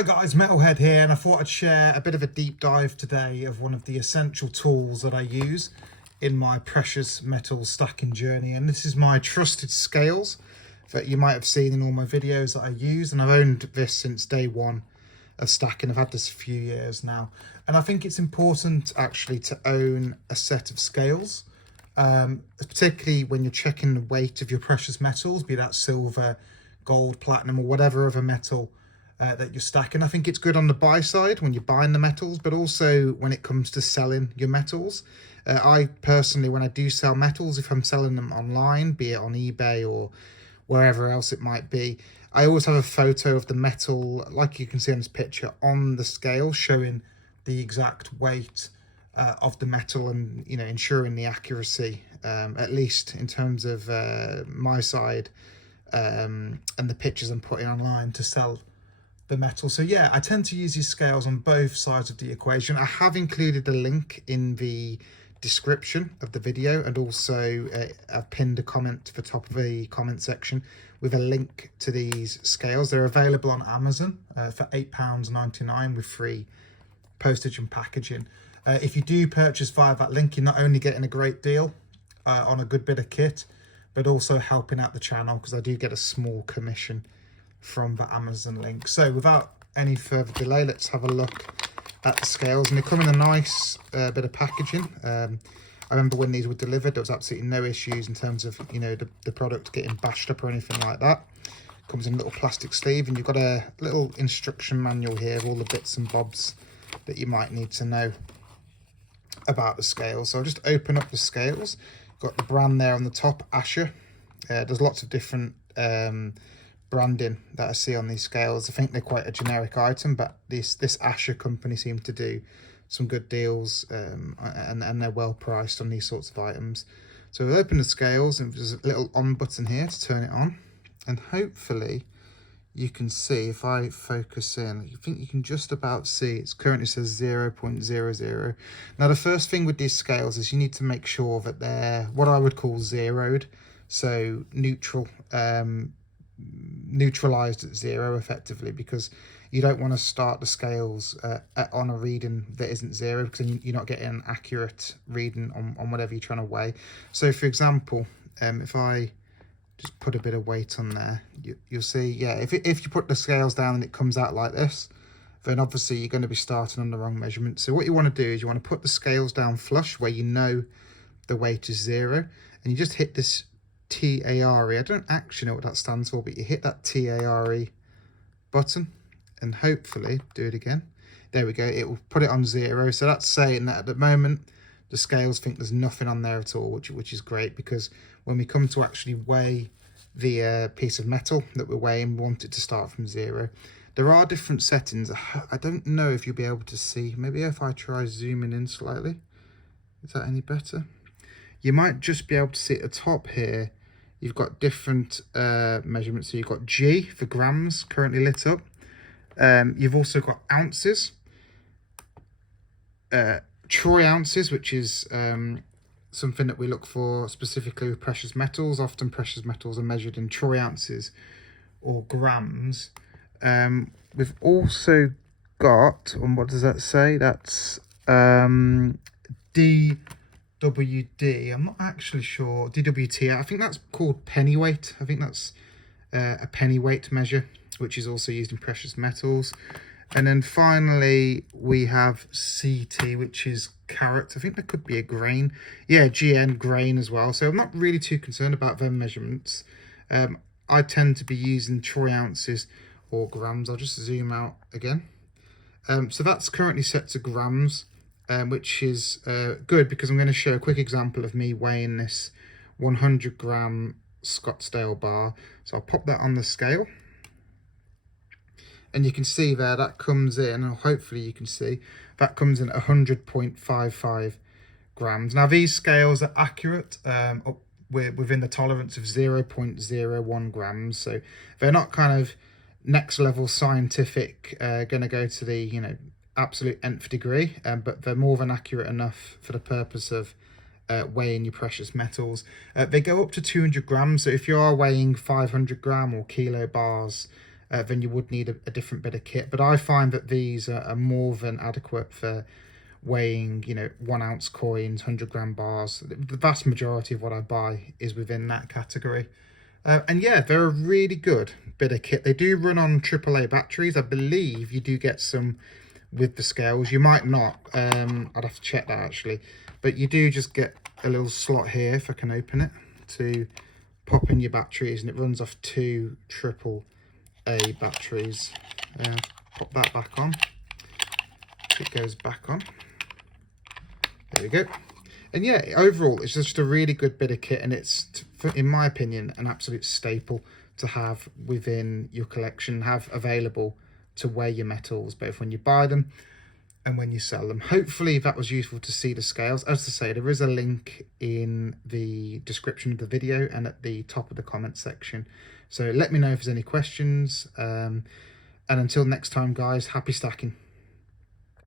Hi guys, Metalhead here, and I thought I'd share a bit of a deep dive today of one of the essential tools that I use in my precious metal stacking journey. And this is my trusted scales that you might have seen in all my videos that I use, and I've owned this since day one of stacking. I've had this a few years now, and I think it's important actually to own a set of scales, particularly when you're checking the weight of your precious metals, be that silver, gold, platinum, or whatever other metal that you're stacking. I think it's good on the buy side when you're buying the metals, but also when it comes to selling your metals. I personally, when I do sell metals, if I'm selling them online, be it on eBay or wherever else it might be, I always have a photo of the metal, like you can see on this picture, on the scale, showing the exact weight of the metal, and ensuring the accuracy, at least in terms of my side, and the pictures I'm putting online to sell the metal. So yeah, I tend to use these scales on both sides of the equation. I have included a link in the description of the video, and also I've pinned a comment to the top of the comment section with a link to these scales. They're available on Amazon for £8.99 with free postage and packaging. If you do purchase via that link, you're not only getting a great deal on a good bit of kit, but also helping out the channel, because I do get a small commission from the Amazon link. So without any further delay, let's have a look at the scales, and they come in a nice bit of packaging. I remember when these were delivered, there was absolutely no issues in terms of the product getting bashed up or anything like that. Comes in a little plastic sleeve, and you've got a little instruction manual here of all the bits and bobs that you might need to know about the scales. So I'll just open up the scales. Got the brand there on the top, Ascher. There's lots of different branding that I see on these scales. I think they're quite a generic item, but this Ascher company seems to do some good deals, and they're well priced on these sorts of items. So we'll open the scales, and there's a little on button here to turn it on, and hopefully you can see, if I focus in, you think you can just about see it currently says 0.00. Now the first thing with these scales is you need to make sure that they're what I would call zeroed, so neutral, neutralized at zero effectively, because you don't want to start the scales on a reading that isn't zero, because then you're not getting an accurate reading on whatever you're trying to weigh. So for example, if I just put a bit of weight on there, you'll see, yeah, if you put the scales down and it comes out like this, then obviously you're going to be starting on the wrong measurement. So what you want to do is you want to put the scales down flush where you know the weight is zero, and you just hit this TARE. I don't actually know what that stands for, but you hit that TARE button, and hopefully do it again. There we go. It will put it on zero. So that's saying that at the moment the scales think there's nothing on there at all, which is great, because when we come to actually weigh the piece of metal that we're weighing, we want it to start from zero. There are different settings. I don't know if you'll be able to see. Maybe if I try zooming in slightly, is that any better? You might just be able to see at the top here, you've got different measurements. So you've got G for grams currently lit up. You've also got ounces, troy ounces, which is something that we look for specifically with precious metals. Often precious metals are measured in troy ounces or grams. We've also got, and what does that say? That's DWD. I'm not actually sure. DWT. I think that's called pennyweight. I think that's a pennyweight measure, which is also used in precious metals. And then finally we have CT, which is carat. I think that could be a grain. Yeah, GN, grain as well. So I'm not really too concerned about them measurements. I tend to be using troy ounces or grams. I'll just zoom out again. So that's currently set to grams, which is good, because I'm going to show a quick example of me weighing this 100 gram Scottsdale bar. So I'll pop that on the scale, and you can see there that comes in, or hopefully you can see, that comes in at 100.55 grams. Now these scales are accurate, we're within the tolerance of 0.01 grams, so they're not kind of next level scientific, going to go to the absolute nth degree, but they're more than accurate enough for the purpose of weighing your precious metals. They go up to 200 grams, so if you are weighing 500 gram or kilo bars, then you would need a different bit of kit. But I find that these are more than adequate for weighing, you know, 1 ounce coins, 100-gram bars. The vast majority of what I buy is within that category. And yeah, they're a really good bit of kit. They do run on AAA batteries. I believe you do get some with the scales. You might not. I'd have to check that actually. But you do just get a little slot here, if I can open it, to pop in your batteries, and it runs off 2 AAA batteries. Pop that back on. It goes back on. There we go. And yeah, overall, it's just a really good bit of kit, and it's, in my opinion, an absolute staple to have within your collection, have available to weigh your metals, both when you buy them and when you sell them. Hopefully that was useful to see the scales. As I say, there is a link in the description of the video and at the top of the comment section. So let me know if there's any questions. And until next time, guys, happy stacking.